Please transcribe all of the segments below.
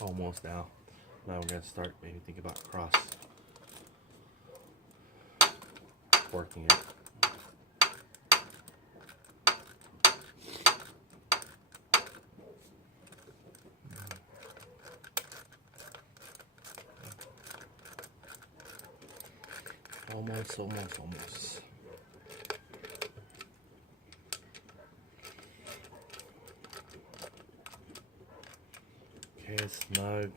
almost now. Now we're gonna start maybe think about cross working it. Almost. Okay, snug.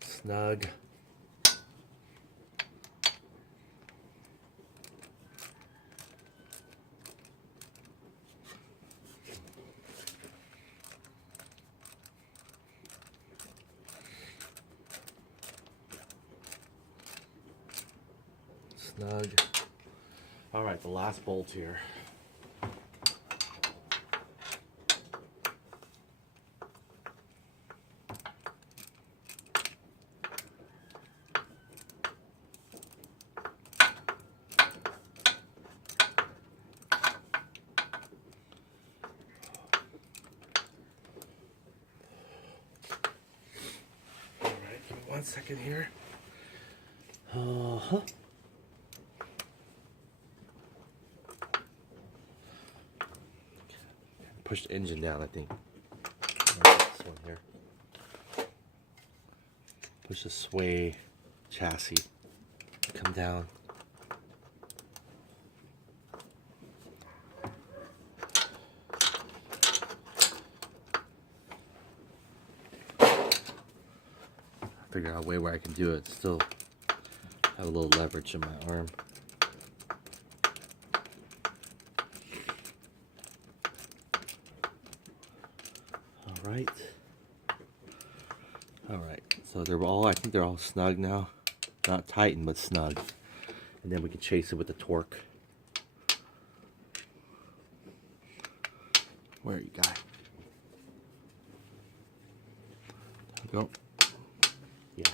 Snug. Snug. All right, the last bolt here. All right, give me 1 second here. Push the engine down, I think. This one here. Push the sway chassis. Come down. Figure out a way where I can do it. Still have a little leverage in my arm. All right, so they're all, I think they're all snug now. Not tightened, but snug. And then we can chase it with the torque. Where are you, guy? There we go. Yeah.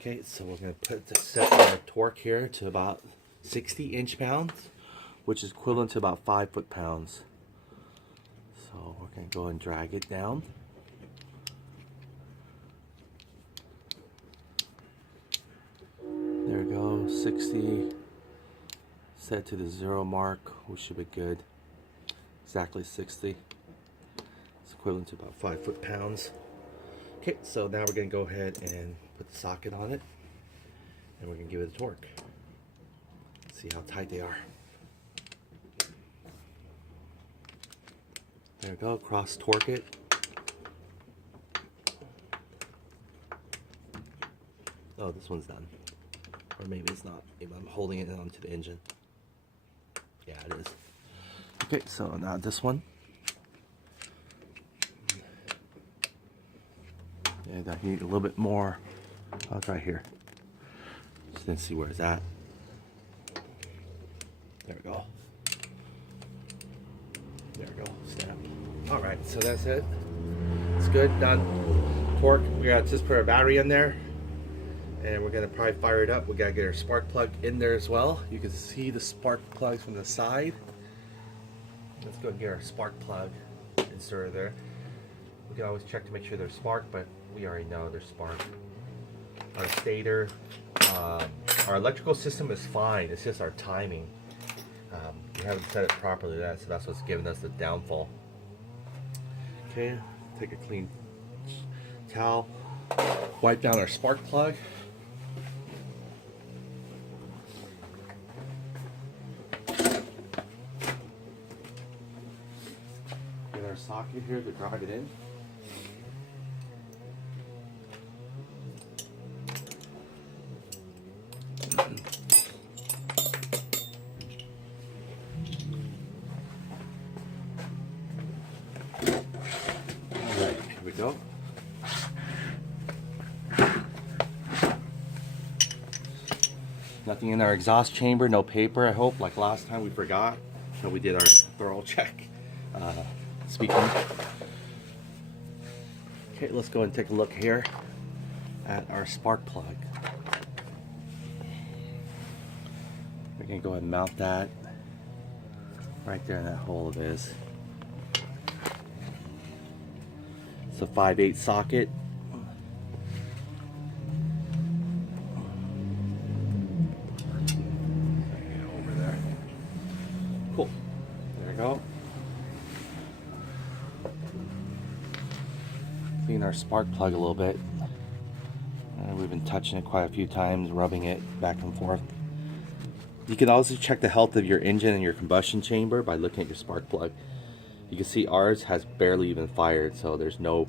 Okay, so we're going to set our torque here to about 60 inch-pounds, which is equivalent to about 5 foot-pounds. So we're going to go and drag it down. There we go, 60. Set to the 0 mark, we should be good. Exactly 60. It's equivalent to about 5 foot-pounds. Okay, so now we're going to go ahead and put the socket on it, and we're going to give it a torque. See how tight they are. There we go, cross torque it. Oh, this one's done. Or maybe it's not. Maybe I'm holding it onto the engine. Yeah, it is. Okay, so now this one. And I need a little bit more. I'll try here. Just didn't see where it's at. There we go. There we go. Snap. Alright, so that's it. It's good, done. Torque. We gotta just put our battery in there. And we're gonna probably fire it up. We gotta get our spark plug in there as well. You can see the spark plugs from the side. Let's go and get our spark plug inserted there. We can always check to make sure they're sparked, but we already know they're sparked. Our stator, our electrical system is fine. It's just our timing. We haven't set it properly, so that's what's giving us the downfall. Okay, take a clean towel, wipe down our spark plug. Get our socket here to drive it in. Go. Nothing in our exhaust chamber, no paper, I hope, like last time we forgot. So we did our thorough check. Speaking. Okay, let's go and take a look here at our spark plug. We're gonna go ahead and mount that right there in that hole it is. a 5/8 socket. Over there. Cool. There we go. Clean our spark plug a little bit. We've been touching it quite a few times, rubbing it back and forth. You can also check the health of your engine and your combustion chamber by looking at your spark plug. You can see ours has barely even fired, so there's no,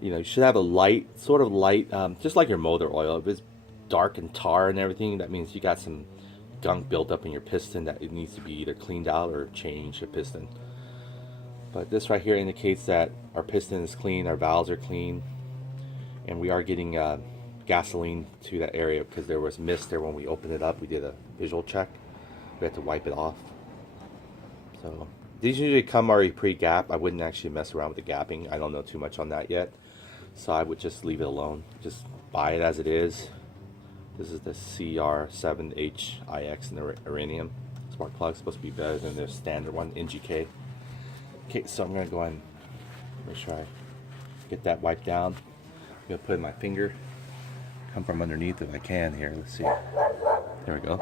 you should have a light, sort of light, just like your motor oil. If it's dark and tar and everything, that means you got some gunk built up in your piston that it needs to be either cleaned out or changed a piston. But this right here indicates that our piston is clean, our valves are clean, and we are getting gasoline to that area because there was mist there when we opened it up. We did a visual check. We had to wipe it off. So these usually come already pre-gap. I wouldn't actually mess around with the gapping. I don't know too much on that yet, so I would just leave it alone. Just buy it as it is. This is the CR7HIX in the Uranium spark plug. It's supposed to be better than the standard one, NGK. Okay, so I'm gonna go ahead and make sure I get that wiped down. I'm gonna put in my finger, come from underneath if I can here. Let's see. There we go.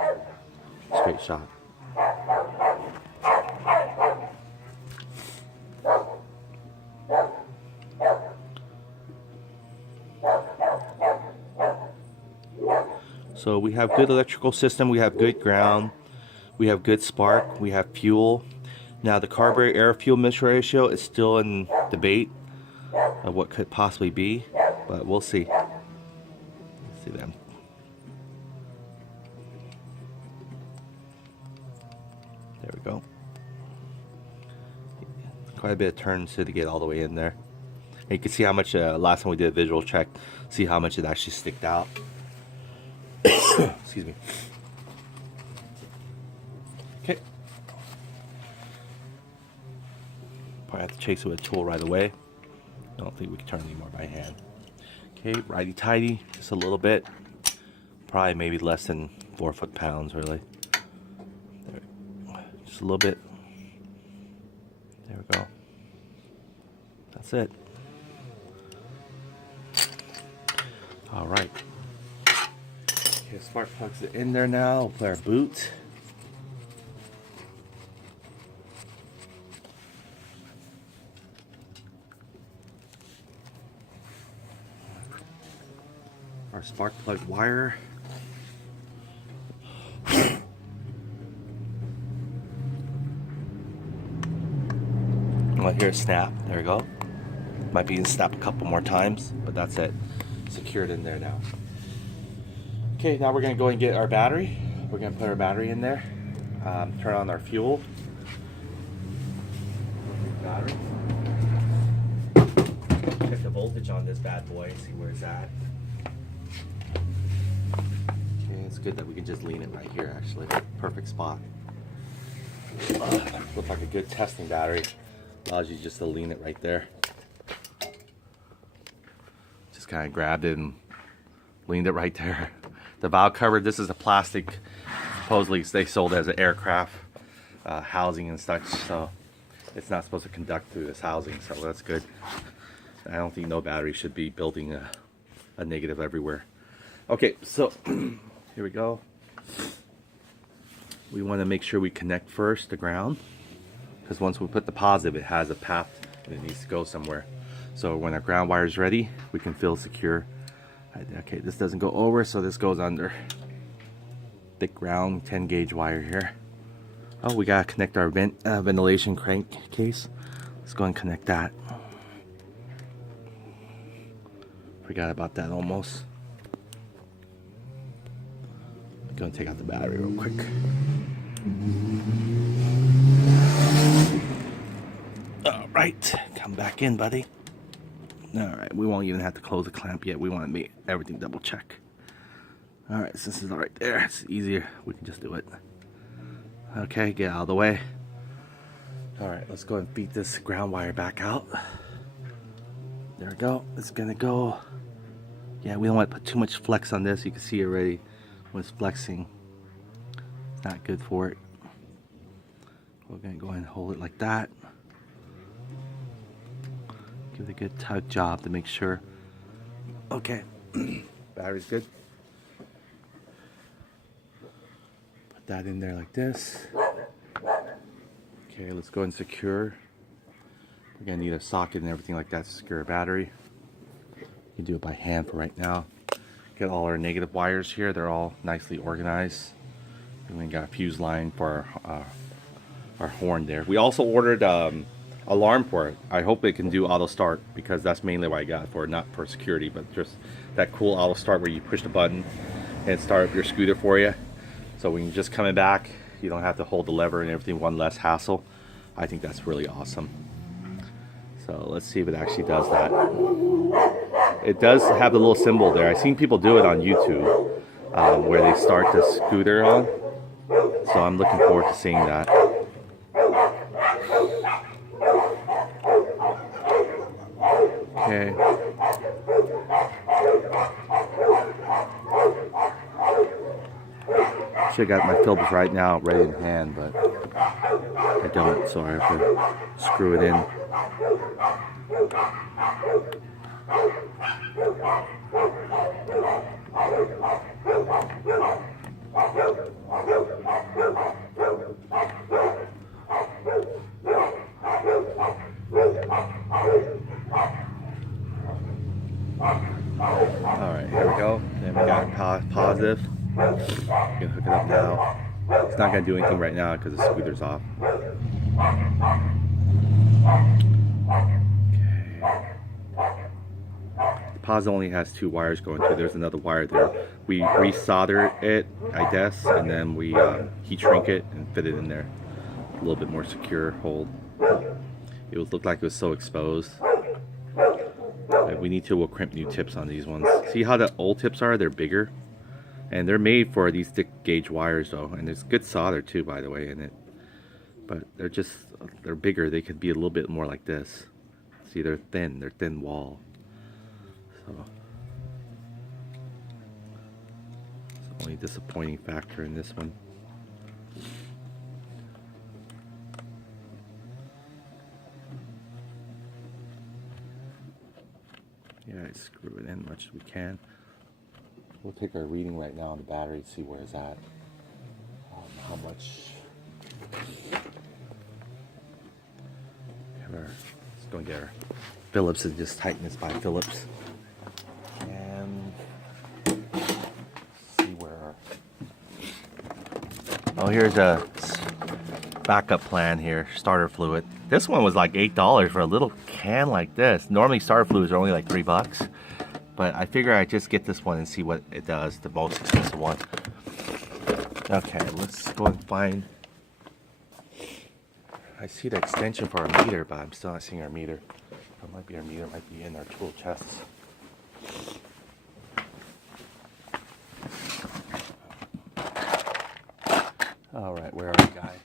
Straight shot. So we have good electrical system, we have good ground, we have good spark, we have fuel. Now the carburetor air fuel mix ratio is still in debate of what could possibly be, but we'll see. Let's see them. There we go. Quite a bit of turns to get all the way in there. And you can see how much last time we did a visual check, see how much it actually sticked out. Excuse me. Okay. Probably have to chase it with a tool right away. I don't think we can turn anymore by hand. Okay, righty tighty, just a little bit. Probably maybe less than 4 foot-pounds, really. There, just a little bit. There we go. That's it. All right. Okay, spark plugs it in there now. We'll put our boot. Our spark plug wire. Right here, snap. There we go. Might be snap a couple more times, but that's it. Secured in there now. Okay, now we're gonna go and get our battery. We're gonna put our battery in there. Turn on our fuel. Battery. Check the voltage on this bad boy. See where it's at. Okay, it's good that we can just lean it right here. Actually, perfect spot. Looks like a good testing battery. Allows you just to lean it right there. Just kind of grabbed it and leaned it right there. The valve cover, this is a plastic, supposedly they sold as an aircraft housing and such, so it's not supposed to conduct through this housing, so that's good. I don't think no battery should be building a negative everywhere. Okay, so here we go. We want to make sure we connect first to ground, because once we put the positive, it has a path and it needs to go somewhere. So when our ground wire is ready, we can feel secure. Okay, this doesn't go over, so this goes under. Thick ground 10 gauge wire here. Oh, we gotta connect our ventilation crankcase. Let's go and connect that. Forgot about that almost. I'm gonna take out the battery real quick. All right, come back in, buddy. Alright, we won't even have to close the clamp yet. We want to make everything double check. Alright, so this is right there. It's easier. We can just do it. Okay, get out of the way. Alright, let's go and feed this ground wire back out. There we go. It's gonna go. Yeah, we don't want to put too much flex on this. You can see already when it's flexing. It's not good for it. We're gonna go ahead and hold it like that. Give it a good tug job to make sure. Okay, battery's good. Put that in there like this. Okay, let's go and secure. We're gonna need a socket and everything like that to secure a battery. You can do it by hand for right now. Get all our negative wires here. They're all nicely organized. And we got a fuse line for our horn there. We also ordered alarm for it. I hope it can do auto start, because that's mainly what I got for it, not for security, but just that cool auto start where you push the button and start up your scooter for you. So when you're just coming back, you don't have to hold the lever and everything, one less hassle. I think that's really awesome. So let's see if it actually does that. It does have the little symbol there. I've seen people do it on YouTube where they start the scooter on. So I'm looking forward to seeing that. Okay. Should have got my Phillips right now ready in hand, but I don't, so I have to screw it in. Alright, here we go. Then we got positive. You can hook it up now. It's not going to do anything right now because the scooter's off. Okay. The positive only has 2 wires going through. There's another wire there. We resolder it, I guess, and then we heat shrink it and fit it in there. A little bit more secure hold. It would look like it was so exposed. We need to crimp new tips on these ones. See how the old tips are? They're bigger. And they're made for these thick gauge wires though. And there's good solder too, by the way, in it. But they're bigger. They could be a little bit more like this. See, they're thin wall. So, it's the only disappointing factor in this one. Yeah, I screw it in much as we can. We'll take our reading right now on the battery, see where it's at. How much. Let's go and get our Phillips and just tighten this by Phillips. And see where our. Oh, here's a backup plan here. Starter fluid. This one was like $8 for a little can like this. Normally starter fluids are only like $3. But I figure I'd just get this one and see what it does, the most expensive one. Okay, let's go and find. I see the extension for our meter, but I'm still not seeing our meter. It might be our meter, might be in our tool chests. Alright, where are we, guy?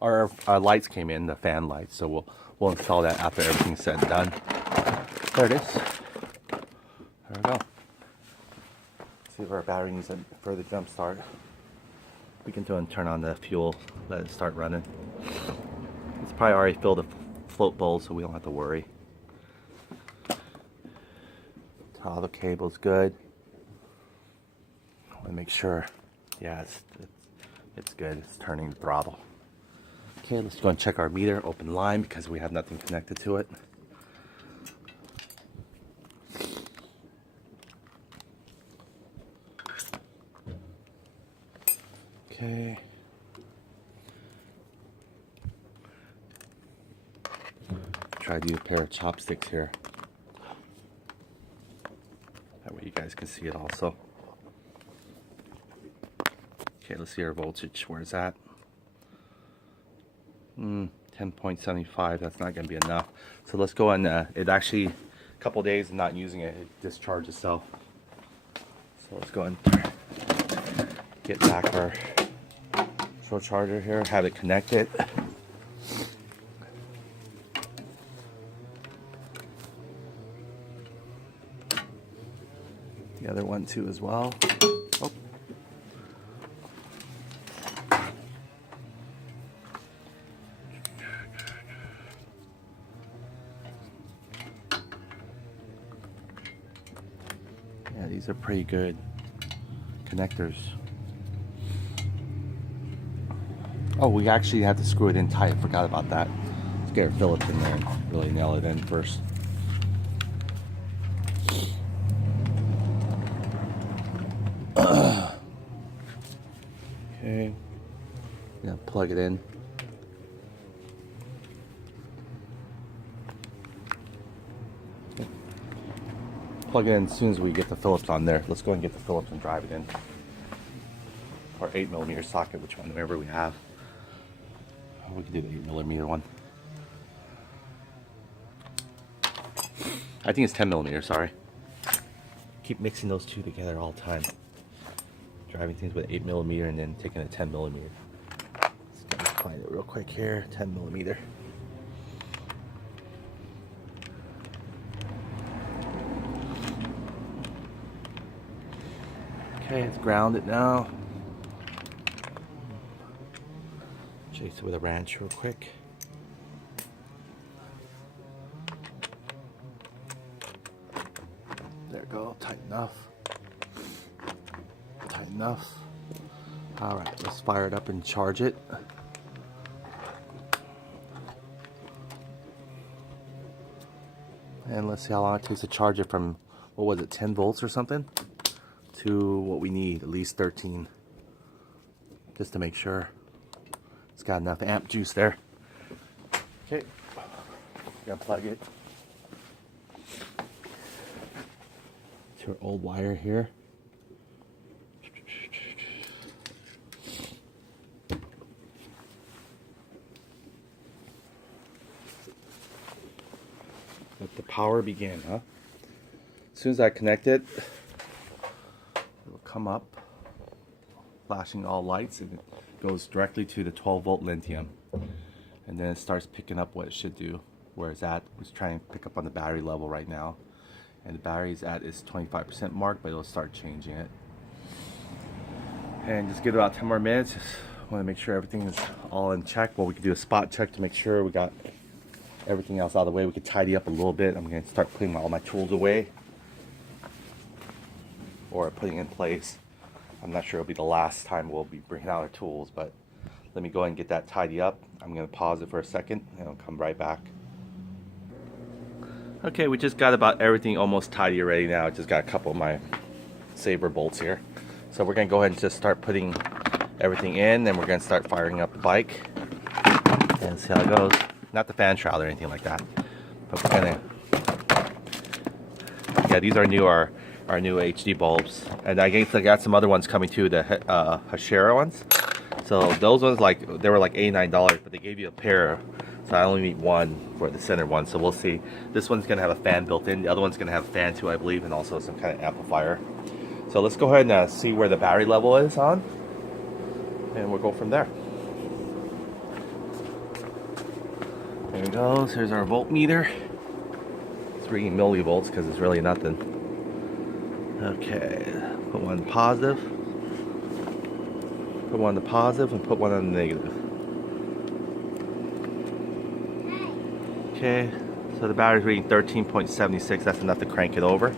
Our lights came in, the fan lights, so we'll install that after everything's said and done. There it is. There we go. See if our battery needs a further jump start. We can turn on the fuel, let it start running. It's probably already filled the float bowl, so we don't have to worry. Toggle cable's good. I want to make sure. Yeah, it's good. It's turning the throttle. Okay, let's go and check our meter. Open line because we have nothing connected to it. Okay. Try to do a pair of chopsticks here. That way you guys can see it also. Okay, let's see our voltage. Where's that? 10.75. That's not going to be enough. So let's go and it actually, a couple days of not using it, it discharged itself. So let's go and get back our control charger here, have it connected. The other one too as well. Oh. These are pretty good connectors. Oh, we actually have to screw it in tight. I forgot about that. Let's get our Phillips in there and really nail it in first. Okay. Yeah, plug it in. Plug it in as soon as we get the Phillips on there. Let's go and get the Phillips and drive it in. Or 8mm socket, which one, whatever we have. We can do the 8mm one. I think it's 10mm, sorry. Keep mixing those two together all the time. Driving things with 8mm and then taking a 10mm. Let's find it real quick here. 10mm. Okay, it's grounded now. Chase it with a wrench real quick. There we go, tight enough. Tight enough. Alright, let's fire it up and charge it. And let's see how long it takes to charge it from, what was it, 10 volts or something? To what we need, at least 13. Just to make sure it's got enough amp juice there. Okay, gonna plug it to our old wire here. Let the power begin, huh? As soon as I connect it, it'll come up, flashing all lights, and it goes directly to the 12-volt lithium. And then it starts picking up what it should do. Where it's at, it's trying to pick up on the battery level right now. And the battery's at its 25% mark, but it'll start changing it. And just give it about 10 more minutes. Just want to make sure everything is all in check. Well, we can do a spot check to make sure we got everything else out of the way. We can tidy up a little bit. I'm going to start putting all my tools away, or putting in place. I'm not sure it'll be the last time we'll be bringing out our tools, but let me go ahead and get that tidy up. I'm going to pause it for a second and I'll come right back. Okay, we just got about everything almost tidy already now. I just got a couple of my saber bolts here. So we're going to go ahead and just start putting everything in, and we're going to start firing up the bike and see how it goes. Not the fan shroud or anything like that, but we're going to, yeah, these are new, our new HD bulbs. And I guess I got some other ones coming too, the Hashira ones. So those ones, like, they were like $89, but they gave you a pair. So I only need one for the center one. So we'll see. This one's gonna have a fan built in. The other one's gonna have a fan too, I believe, and also some kind of amplifier. So let's go ahead and see where the battery level is on, and we'll go from there. There it goes. Here's our voltmeter. It's reading millivolts because it's really nothing. Okay, put one positive. Put one on the positive and put one on the negative. Okay, so the battery's reading 13.76. That's enough to crank it over.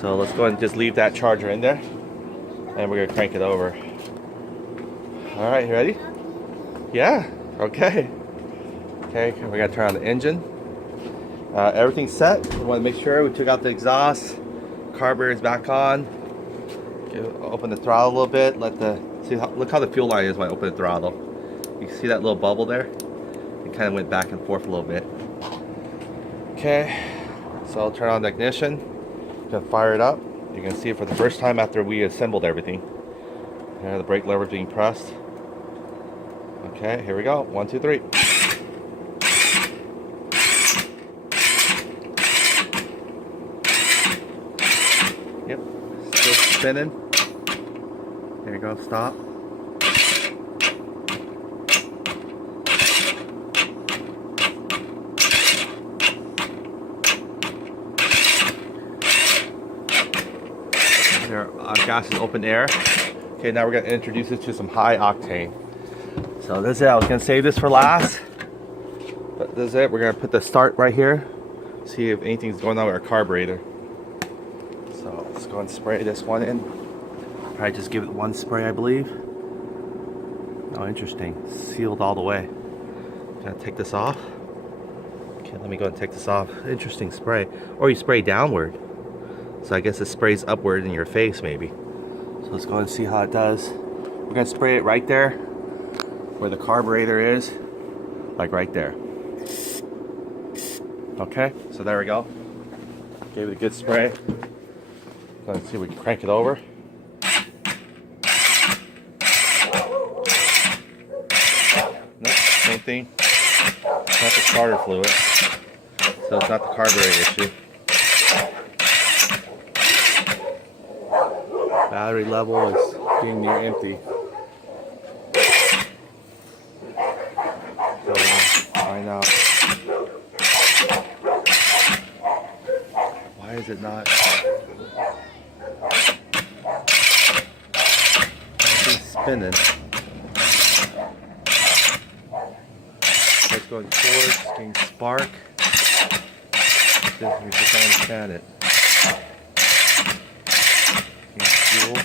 So let's go ahead and just leave that charger in there, and we're gonna crank it over. All right, you ready? Yeah. Okay. Okay, we gotta turn on the engine. Everything's set. We want to make sure we took out the exhaust. Carburetor is back on. Okay, open the throttle a little bit. Look how the fuel line is when I open the throttle. You can see that little bubble there? It kind of went back and forth a little bit. Okay, so I'll turn on the ignition. Gonna fire it up. You can see it for the first time after we assembled everything. There, the brake lever is being pressed. Okay, here we go. 1, 2, 3. Yep, still spinning. There you go, stop. There, our gas is open air. Okay, now we're going to introduce it to some high octane. So this is it. I was going to save this for last, but this is it. We're going to put the start right here. See if anything's going on with our carburetor. So let's go go and spray this one in. Probably just give it one spray, I believe. Oh, interesting. Sealed all the way. Gonna take this off. Okay, let me go and take this off. Interesting spray. Or you spray downward. So I guess it sprays upward in your face, maybe. So let's go and see how it does. We're gonna spray it right there where the carburetor is, like right there. Okay, so there we go. Gave it a good spray. Let's see if we can crank it over. Nope, same thing. It's not the starter fluid, so it's not the carburetor issue. Battery level is getting near empty. So find out. Why is it not? It's spinning. It's going forward, it's getting spark. We just don't understand it. Fuel.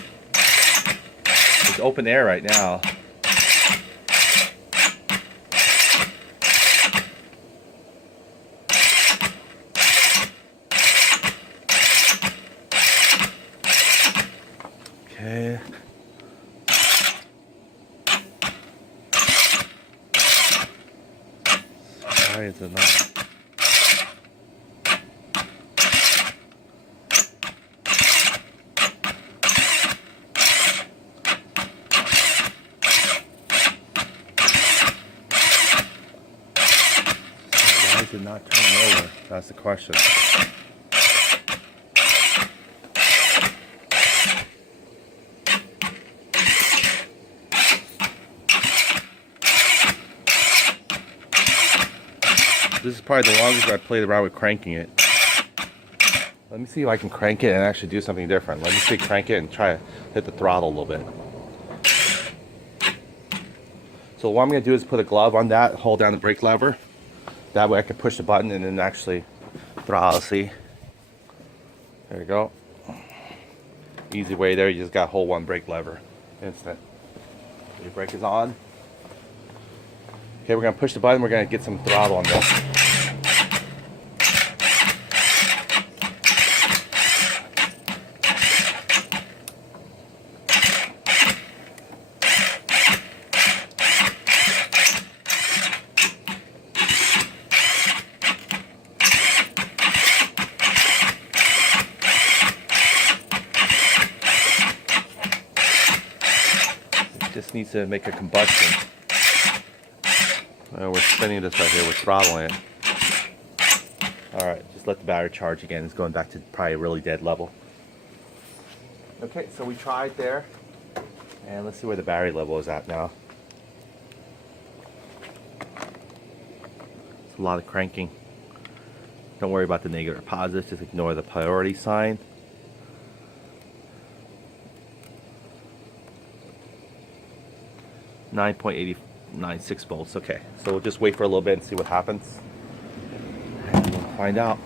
It's open air right now. Okay. Why is it not? Why is it not turning over? That's the question. This is probably the longest I've played around with cranking it. Let me see if I can crank it and actually do something different. Let me see, crank it and try to hit the throttle a little bit. So what I'm going to do is put a glove on that, hold down the brake lever. That way I can push the button and then actually throttle. See? There you go. Easy way there, you just got to hold one brake lever. Instant. Your brake is on. Okay, we're going to push the button, we're going to get some throttle on this. It just needs to make a combustion. We're spinning this right here, we're throttling it. Alright, just let the battery charge again. It's going back to probably a really dead level. Okay, so we tried there. And let's see where the battery level is at now. It's a lot of cranking. Don't worry about the negative or positive, just ignore the priority sign. .896 volts. Okay, so we'll just wait for a little bit and see what happens, and we'll find out.